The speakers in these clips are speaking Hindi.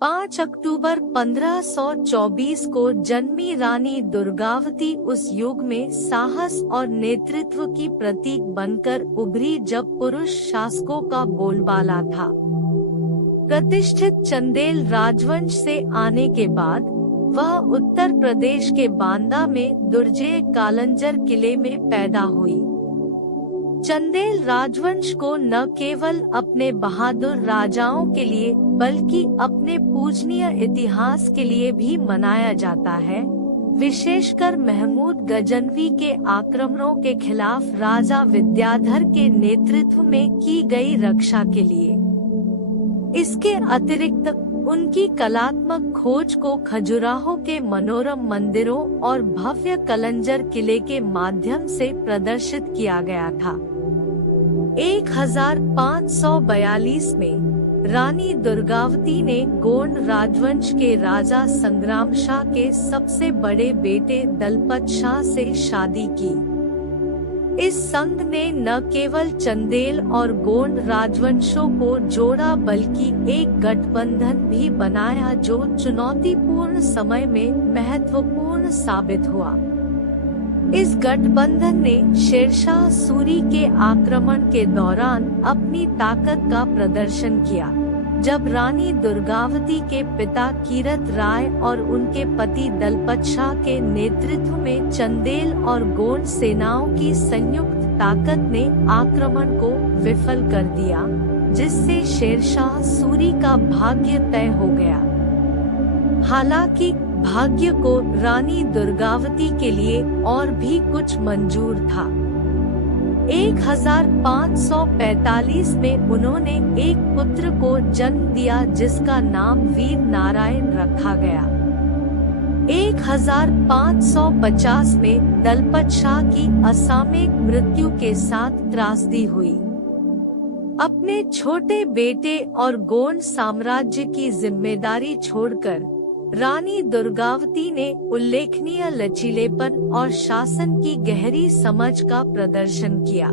5 अक्टूबर 1524 को जन्मी रानी दुर्गावती उस युग में साहस और नेतृत्व की प्रतीक बनकर उभरी जब पुरुष शासकों का बोलबाला था। प्रतिष्ठित चंदेल राजवंश से आने के बाद वह उत्तर प्रदेश के बांदा में दुर्जेय कालंजर किले में पैदा हुई। चंदेल राजवंश को न केवल अपने बहादुर राजाओं के लिए बल्कि अपने पूजनीय इतिहास के लिए भी मनाया जाता है, विशेषकर महमूद गजनवी के आक्रमणों के खिलाफ राजा विद्याधर के नेतृत्व में की गई रक्षा के लिए। इसके अतिरिक्त उनकी कलात्मक खोज को खजुराहो के मनोरम मंदिरों और भव्य कलंजर किले के माध्यम से प्रदर्शित किया गया था। 1542 में रानी दुर्गावती ने गोंड राजवंश के राजा संग्राम शाह के सबसे बड़े बेटे दलपत शाह से शादी की। इस संघ ने न केवल चंदेल और गोंड राजवंशों को जोड़ा बल्कि एक गठबंधन भी बनाया जो चुनौतीपूर्ण समय में महत्वपूर्ण साबित हुआ। इस गठबंधन ने शेरशाह सूरी के आक्रमण के दौरान अपनी ताकत का प्रदर्शन किया, जब रानी दुर्गावती के पिता कीरत राय और उनके पति दलपत शाह के नेतृत्व में चंदेल और गोंड सेनाओं की संयुक्त ताकत ने आक्रमण को विफल कर दिया, जिससे शेरशाह सूरी का भाग्य तय हो गया। हालांकि भाग्य को रानी दुर्गावती के लिए और भी कुछ मंजूर था। 1545 में उन्होंने एक पुत्र को जन्म दिया जिसका नाम वीर नारायण रखा गया। 1550 में दलपत शाह की असामयिक मृत्यु के साथ त्रासदी हुई। अपने छोटे बेटे और गोंड साम्राज्य की जिम्मेदारी छोड़कर रानी दुर्गावती ने उल्लेखनीय लचीलेपन और शासन की गहरी समझ का प्रदर्शन किया।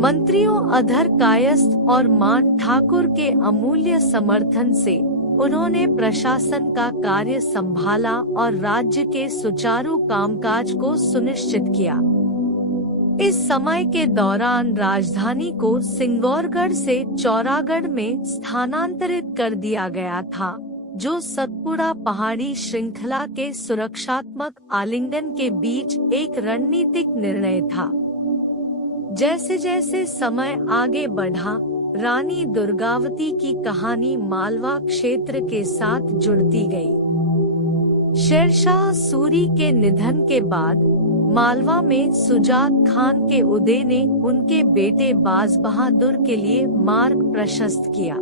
मंत्रियों अधर कायस्थ और मान ठाकुर के अमूल्य समर्थन से उन्होंने प्रशासन का कार्य संभाला और राज्य के सुचारू कामकाज को सुनिश्चित किया। इस समय के दौरान राजधानी को सिंगौरगढ़ से चौरागढ़ में स्थानांतरित कर दिया गया था, जो सतपुड़ा पहाड़ी श्रृंखला के सुरक्षात्मक आलिंगन के बीच एक रणनीतिक निर्णय था। जैसे जैसे समय आगे बढ़ा, रानी दुर्गावती की कहानी मालवा क्षेत्र के साथ जुड़ती गई। शेरशाह सूरी के निधन के बाद मालवा में सुजात खान के उदय ने उनके बेटे बाज बहादुर के लिए मार्ग प्रशस्त किया।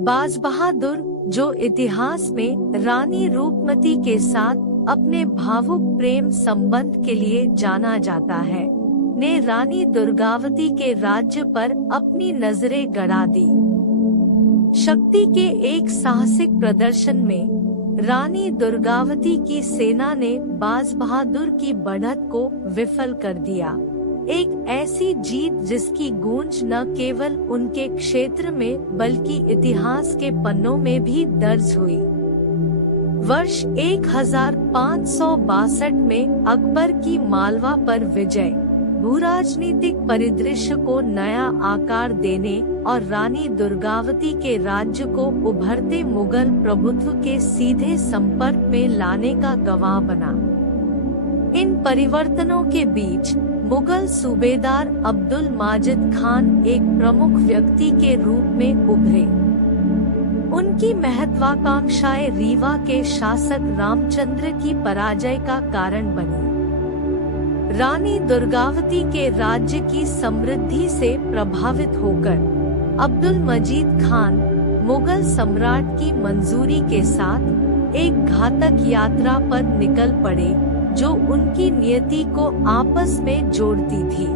बाज बहादुर, जो इतिहास में रानी रूपमती के साथ अपने भावुक प्रेम संबंध के लिए जाना जाता है, ने रानी दुर्गावती के राज्य पर अपनी नजरें गड़ा दी। शक्ति के एक साहसिक प्रदर्शन में रानी दुर्गावती की सेना ने बाज बहादुर की बढ़त को विफल कर दिया। एक ऐसी जीत जिसकी गूंज न केवल उनके क्षेत्र में बल्कि इतिहास के पन्नों में भी दर्ज हुई। वर्ष 1562 में अकबर की मालवा पर विजय भूराजनीतिक परिदृश्य को नया आकार देने और रानी दुर्गावती के राज्य को उभरते मुगल प्रभुत्व के सीधे संपर्क में लाने का गवाह बना। इन परिवर्तनों के बीच मुगल सूबेदार अब्दुल माजिद खान एक प्रमुख व्यक्ति के रूप में उभरे। उनकी महत्वाकांक्षाएं रीवा के शासक रामचंद्र की पराजय का कारण बनी। रानी दुर्गावती के राज्य की समृद्धि से प्रभावित होकर अब्दुल मजीद खान मुगल सम्राट की मंजूरी के साथ एक घातक यात्रा पर निकल पड़े, जो उनकी नियति को आपस में जोड़ती थी।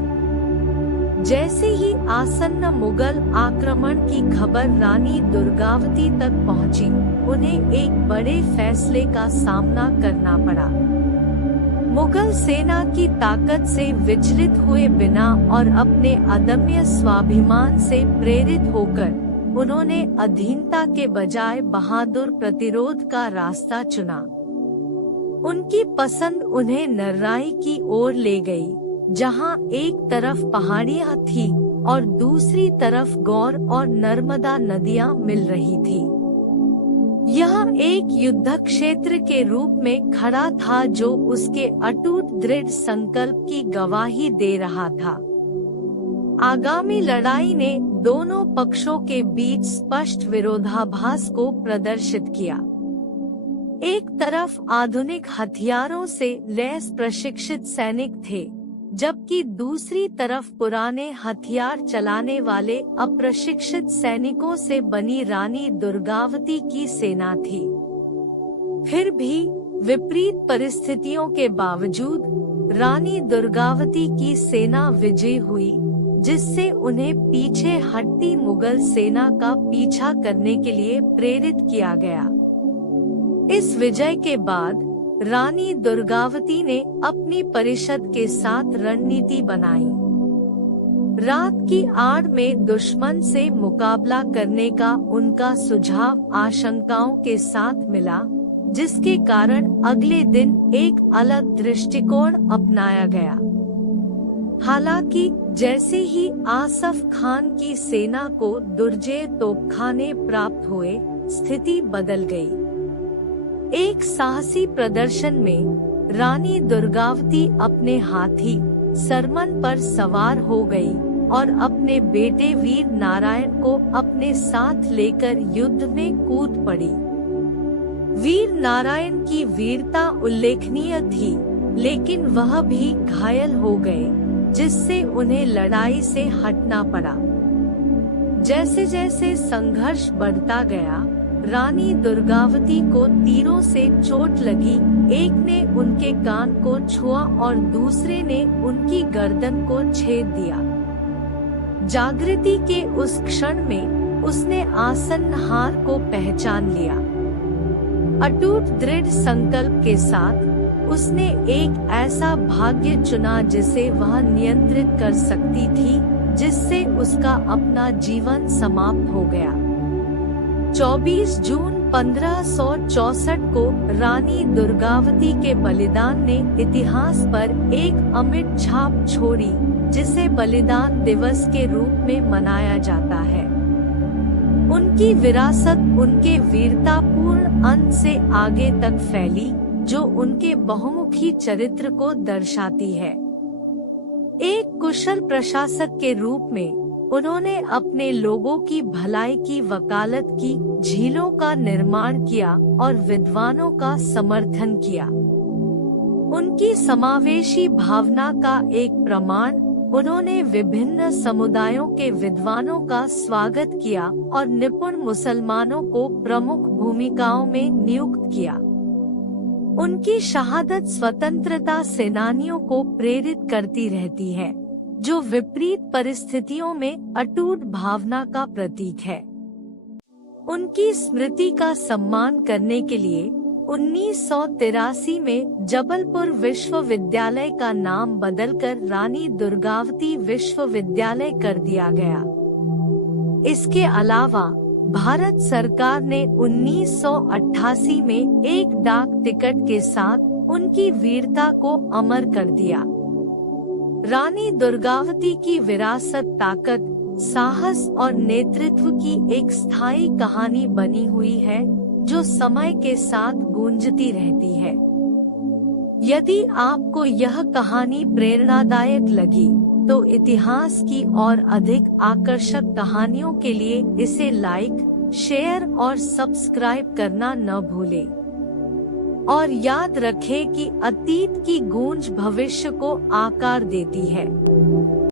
जैसे ही आसन्न मुगल आक्रमण की खबर रानी दुर्गावती तक पहुंची, उन्हें एक बड़े फैसले का सामना करना पड़ा। मुगल सेना की ताकत से विचलित हुए बिना और अपने अदम्य स्वाभिमान से प्रेरित होकर उन्होंने अधीनता के बजाय बहादुर प्रतिरोध का रास्ता चुना। उनकी पसंद उन्हें नर्राई की ओर ले गई, जहां एक तरफ पहाड़ियां थी और दूसरी तरफ गौर और नर्मदा नदियां मिल रही थी। यह एक युद्ध क्षेत्र के रूप में खड़ा था जो उसके अटूट दृढ़ संकल्प की गवाही दे रहा था। आगामी लड़ाई ने दोनों पक्षों के बीच स्पष्ट विरोधाभास को प्रदर्शित किया। एक तरफ आधुनिक हथियारों से लैस प्रशिक्षित सैनिक थे, जबकि दूसरी तरफ पुराने हथियार चलाने वाले अप्रशिक्षित सैनिकों से बनी रानी दुर्गावती की सेना थी। फिर भी विपरीत परिस्थितियों के बावजूद रानी दुर्गावती की सेना विजयी हुई, जिससे उन्हें पीछे हटती मुगल सेना का पीछा करने के लिए प्रेरित किया गया। इस विजय के बाद रानी दुर्गावती ने अपनी परिषद के साथ रणनीति बनाई। रात की आड़ में दुश्मन से मुकाबला करने का उनका सुझाव आशंकाओं के साथ मिला, जिसके कारण अगले दिन एक अलग दृष्टिकोण अपनाया गया। हालांकि जैसे ही आसफ खान की सेना को दुर्जय तोपखाने प्राप्त हुए, स्थिति बदल गई। एक साहसी प्रदर्शन में रानी दुर्गावती अपने हाथी सरमन पर सवार हो गई और अपने बेटे वीर नारायण को अपने साथ लेकर युद्ध में कूद पड़ी। वीर नारायण की वीरता उल्लेखनीय थी, लेकिन वह भी घायल हो गए, जिससे उन्हें लड़ाई से हटना पड़ा। जैसे जैसे संघर्ष बढ़ता गया, रानी दुर्गावती को तीरों से चोट लगी। एक ने उनके कान को छुआ और दूसरे ने उनकी गर्दन को छेद दिया। जागृति के उस क्षण में उसने आसन्न हार को पहचान लिया। अटूट दृढ़ संकल्प के साथ उसने एक ऐसा भाग्य चुना जिसे वह नियंत्रित कर सकती थी, जिससे उसका अपना जीवन समाप्त हो गया। 24 जून 1564 को रानी दुर्गावती के बलिदान ने इतिहास पर एक अमिट छाप छोड़ी, जिसे बलिदान दिवस के रूप में मनाया जाता है। उनकी विरासत उनके वीरतापूर्ण अंत से आगे तक फैली, जो उनके बहुमुखी चरित्र को दर्शाती है। एक कुशल प्रशासक के रूप में उन्होंने अपने लोगों की भलाई की वकालत की, झीलों का निर्माण किया और विद्वानों का समर्थन किया। उनकी समावेशी भावना का एक प्रमाण, उन्होंने विभिन्न समुदायों के विद्वानों का स्वागत किया और निपुण मुसलमानों को प्रमुख भूमिकाओं में नियुक्त किया। उनकी शहादत स्वतंत्रता सेनानियों को प्रेरित करती रहती है, जो विपरीत परिस्थितियों में अटूट भावना का प्रतीक है। उनकी स्मृति का सम्मान करने के लिए 1983 में जबलपुर विश्वविद्यालय का नाम बदलकर रानी दुर्गावती विश्वविद्यालय कर दिया गया। इसके अलावा भारत सरकार ने 1988 में एक डाक टिकट के साथ उनकी वीरता को अमर कर दिया। रानी दुर्गावती की विरासत ताकत, साहस और नेतृत्व की एक स्थायी कहानी बनी हुई है, जो समय के साथ गूंजती रहती है। यदि आपको यह कहानी प्रेरणादायक लगी, तो इतिहास की और अधिक आकर्षक कहानियों के लिए इसे लाइक, शेयर और सब्सक्राइब करना न भूलें। और याद रखें कि अतीत की गूंज भविष्य को आकार देती है।